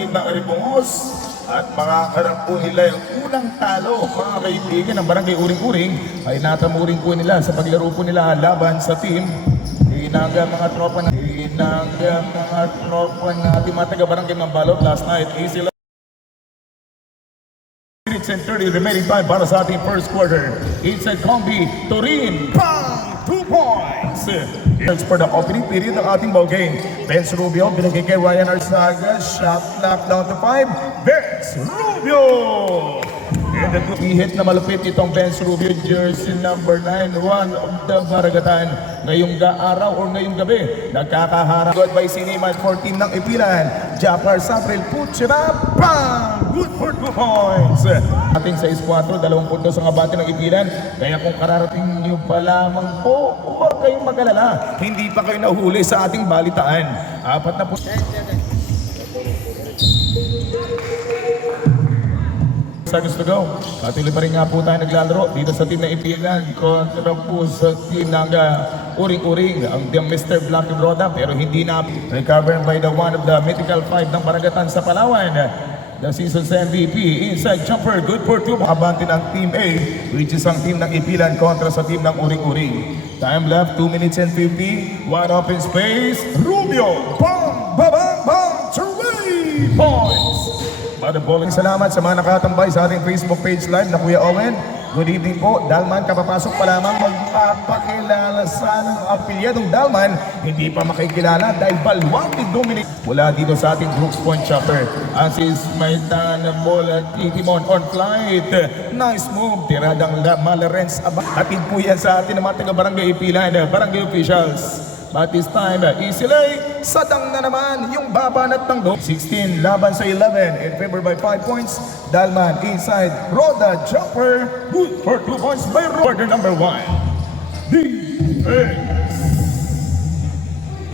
team ng Aribongos. At makakarap po nila yung unang talo, mga kaibigan ng Barangay Uring-Uring ay natamurin po nila sa paglaro po nila laban sa team. Inaga mga tropa na ating mga taga-Barangay Mambalot last night. Easy lang. Minutes and 30 remaining time para sa ating first quarter. Inside Combi, Turin, bang! 2 points! Here's for the opening period ng ating ball game. Vince Rubio, binigay kay Ryan Arzaga. Shot clock down to 5. Vince Rubio! And the hit na malupit itong Vince Rubio, jersey number 9, one of the Baragatan. Ngayong araw o ngayong gabi, nagkakaharap. Good by Siniman for team ng Ipilan. Japar Sabril, Puchera, bang! Good for 2 points! Ating 6-4, 2 puntos ang abante ng Ipilan. Kaya kung kararating nyo pa lamang po, huwag kayong mag-alala. Hindi pa kayo nahuli sa ating balitaan. 4 na po. Seconds to go. Patuloy pa rin nga po tayo naglalaro dito sa team ng Ipilan kontra po sa team ng Uring-Uring, ang Mr. Black and Roda, pero hindi na recovered by the one of the mythical 5 ng Baragatan sa Palawan. The season's MVP, inside jumper, good for 2. Abante ng Team A, which is ang team ng Ipilan kontra sa team ng Uring-Uring. Time left, 2 minutes and 50. One open space. Rubio, bang, bang, bang, 3 points. Salamat sa mga nakatambay sa ating Facebook page live na Kuya Owen. Good evening po. Dalman, kapapasok pa lamang magpapakilala sa ng apilyadong Dalman. Hindi pa makikilala dahil Baluarte Dominic mula dito sa ating Brooks Point chapter. Asis Maitan Bola Titimon on flight. Nice move. Tiradang Malarens. Atid po yan sa atin ng mga taga-Barangay Ipilan, Barangay officials. But this time, easily, sadang na naman yung babanat ng 16 laban sa 11 in favor by 5 points. Dalman inside, Roda jumper, good for 2 points by Roda number 1. Defense.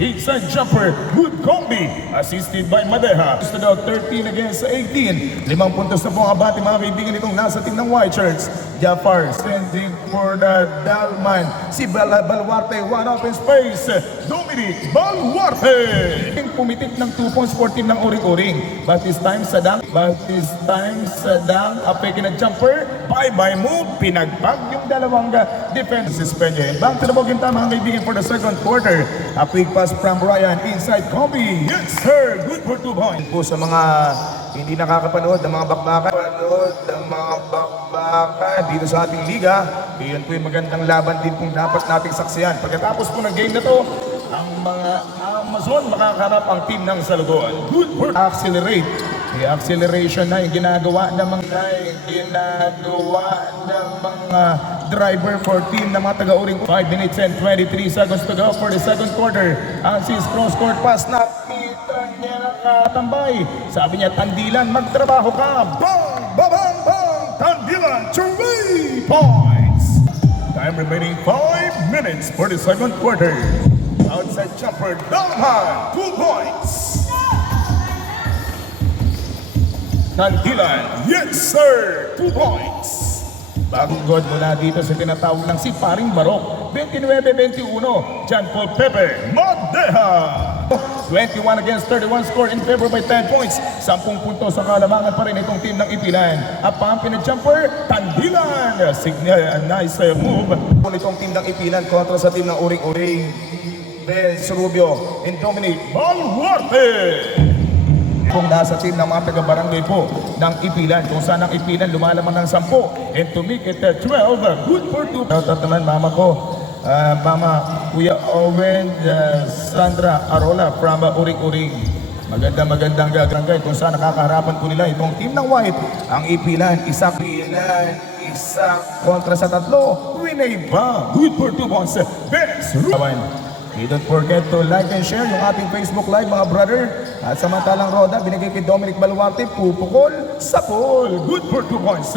Inside jumper, good combi, assisted by Madeja. Gusto daw 13 against 18. 5 puntos na po ang abate mga kaibigan itong nasa team ng White Shirts. Jafar sending for the Dalman. Si Baluarte, one open space. Dominic Baluarte. Pumitik ng 2 points for team ng Uring-Uring. But this time Sadang, apeke na jumper. Bye-bye move. Pinagpag yung dalawang defense suspension. Back to the ball game time mga kaibigan for the second quarter. A quick pass from Ryan inside Kobe. Yes sir, good for 2 points. Po sa mga hindi nakakapanood ng mga bakbakan. Dito sa ating liga, iyon po yung magandang laban din kung dapat nating saksiyan. Pagkatapos po ng game na to, ang mga Amazon makakaharap ang team ng Salugon. Good for accelerate. May acceleration na yung ginagawa ng mga driver for team ng mga taga-Uring. 5 minutes and 23 seconds to go for the second quarter. Ansis cross-court pass na kita niya nakatambay. Sabi niya, Tandilan, magtrabaho ka. Bang! Babang! Bang! Tandilan, 3 points. Time remaining 5 minutes for the second quarter. Outside jumper, Dalman, 2 points. Tandilan, yes sir, 2 points. Bagong god mula dito sa tinatawag ng si Paring Barok. 29-21, John Paul Pepe, Madeja. 21 against 31 score in favor by 10 points. 10 puntos sa kalamangan pa rin itong team ng Ipilan. Apampi na jumper, Tandilan. Signal, nice move. Itong team ng Ipilan kontra sa team ng Uring-Uring. Vince Rubio and Dominic Baluarte. Kung nasa team ng mga taga-barangay po ng Ipilan, kung saan ang Ipilan lumalaman ng 10 and to make it 12, good for 2. Shoutout naman mama ko, mama Kuya Owen, Sandra Arola from Uring-Uring. Magandang barangay kung saan nakakaharapan po nila itong team ng White. Ang Ipilan, isa kontra sa 3. Winay ba? Good for 2 points. Vince Rubio. Don't forget to like and share yung ating Facebook Live mga brother. At samantalang Roda, binigay kay Dominic Baluarte, pupukol sa pool. Good for 2 points.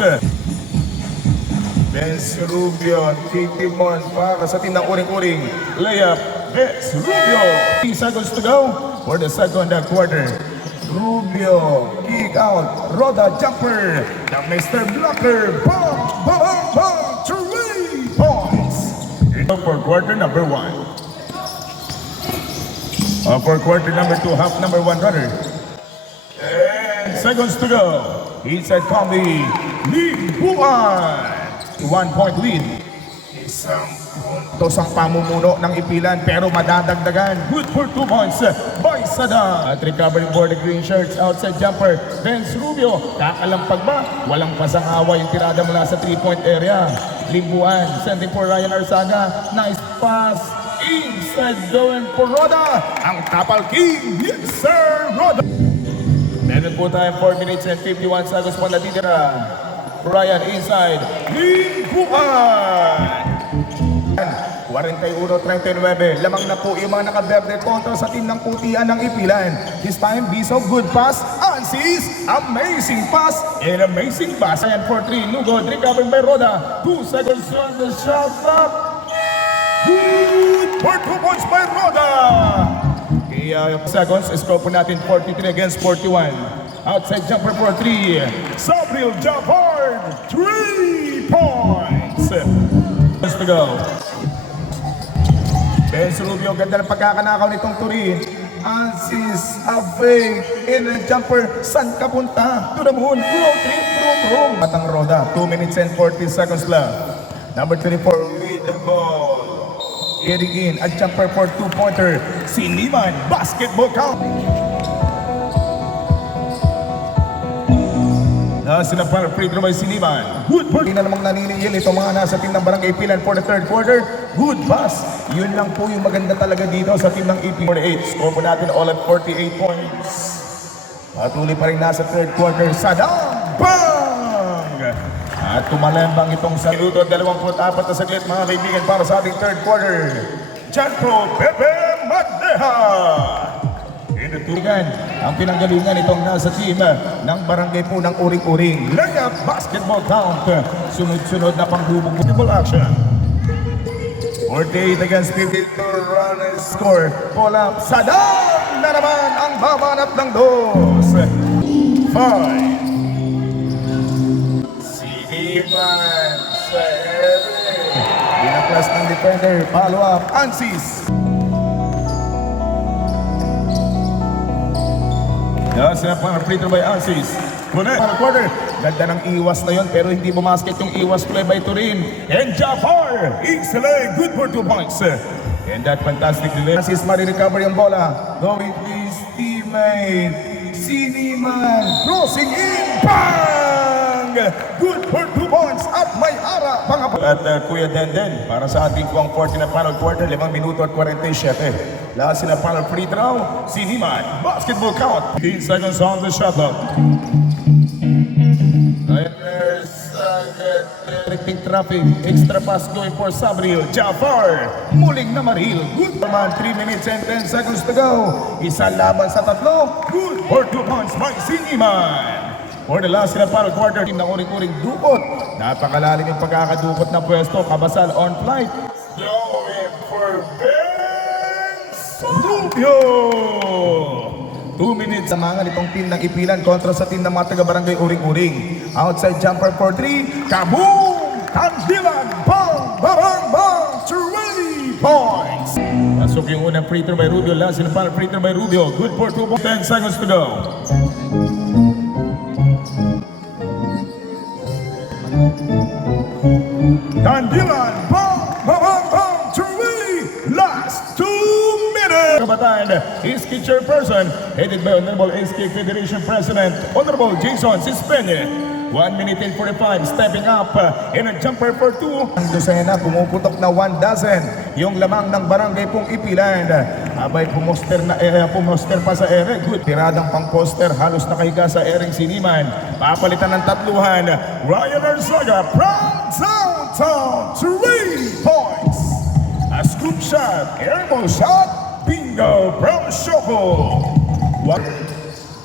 Vince Rubio, Titimon para sa team ng Uring-Uring. Layup, Vince Rubio. 3 seconds to go for the second quarter. Rubio, kick out, Roda jumper. The Mr. Blocker, bang, bang, bang, 3 points. For quarter number 1. For quarter number 2, half number 1, brother. seconds to go. Inside combi, Libuan. 1-point lead. Isang puntos ang pamumuno ng Ipilan pero madadagdagan. Good for 2 points by Sada. At recovering for the green shirts. Outside jumper, Vince Rubio. Kakalampag ba? Walang pasangawa yung tirada mula sa 3-point area. Libuan, sending for Ryan Arzaga. Nice pass. Inside going for Roda. Ang tapal king, yes sir, Roda. Meron po tayo 4 minutes and 51 seconds po natitira. Ryan inside, Libuan. 41-39, lamang na po yung mga nakaberde kontra sa team ng putian ng Ipilan. This time, Biso, good pass. Ansis, amazing pass and amazing pass. Ryan for 3, Lugod, recovered by Roda. 2 seconds on the shot clock. Good for 2 points by Roda. Kaya seconds, score po natin 43 against 41. Outside jumper for 3, Sabril Jabard, 3 points. Let's go. Vince Rubio, ganda ng pagkakanakaw nitong Turin. Ansis, a fake, in a jumper, saan ka punta? To the moon, roll trip, room. Matang Roda, 2 minutes and 40 seconds left. Number 24 with the ball. Getting in, a jumper for 2-pointer. Siniman, basketball count. Sinapar free throw by Siniman. Good ball. Hindi na namang naniningil itong mga nasa team ng Barangay Ipilan for the third quarter. Good pass. Yun lang po yung maganda talaga dito sa team ng Ipilan. 48. Score po natin all at 48 points. Patuloy pa rin nasa third quarter. Sadang! Bang! At tumalembang itong sa minuto 24 na saglit mga kaibigan para sa ating third quarter. Janpro Pepe Madeja. Tuligan ang pinanggalingan itong nasa team ng barangay po ng Uring-Uring. Layup basketball count. Sunod-sunod na panghubog football action. 48 against 52 run and score. Pull up. Sadang na naman ang babanat ng dos. 5. Siniman sa ere. Binaklas ng defender. Follow up. Ansis. Sila pa free throw by Ansis. Para quarter. Ganda ng iwas na yun pero hindi bumasket yung iwas play by Turin. And Jafar Iselay, good for 2 points. And that fantastic delay. Ansis marirecover yung bola. Going to his teammate. Siniman crossing in. Bang! Good for 2 points at may ara pang at Kuya Denden para sa ating kuwang 40 na final quarter. 5 minuto at 47. Last sila para free throw, Siniman, basketball count. 15 seconds on the shot clock. Directing traffic, extra pass going for Sabril, Jafar, muling na maril. Good naman, 3 minutes and 10 seconds to go. Isang laban sa tatlo, good for 2 points by Siniman. For the last sila para quarter, team ng Uring-Uring dukot. Napakalalim yung pagkakadukot na pwesto, Kabasal on flight. Going for Rubio! 2 minutes. Samangan itong team ng Ipilan kontra sa team ng mga taga-barangay Uring-Uring. Outside jumper for 3. Kaboom! Tandilan! Bang! Bang! Bang! 3 points! Pasok yung unang free throw by Rubio. Last sila para free throw by Rubio. Good for 2 points. 10 seconds to go. Tandilan! Bang! Bang! Bang! Bang! 3! Last 2 minutes! Kabataan, SK Chairperson, headed by Honorable SK Federation President, Honorable Jason Sispeñe. 1 minute and 45, stepping up in a jumper for 2. Ang dosena, pumuputok na 1 dozen. Yung lamang ng barangay pong Ipilan. Abay, pumoster pa sa ere. Good. Tiradang pang poster, halos nakahiga sa ereng Siniman. Papalitan ng tatluhan. Ryan Arzaga from downtown, 3 points. A scoop shot, airball shot, bingo from Shoko.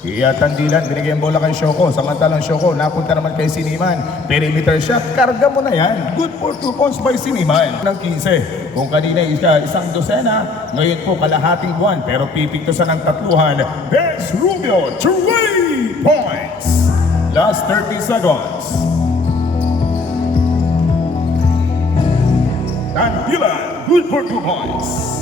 Kaya Tandilan, binigyan bola kay Shoko. Samantalang Shoko, napunta naman kay Siniman. Perimeter shot, karga mo na yan. Good for 2 points by Siniman. Ng 15. Kung kanina isang dosena, ngayon po kalahating buwan. Pero pipiktusan ng tatluhan. Vince Rubio, 3 points. Last 30 seconds. Tandilan, good for 2 points.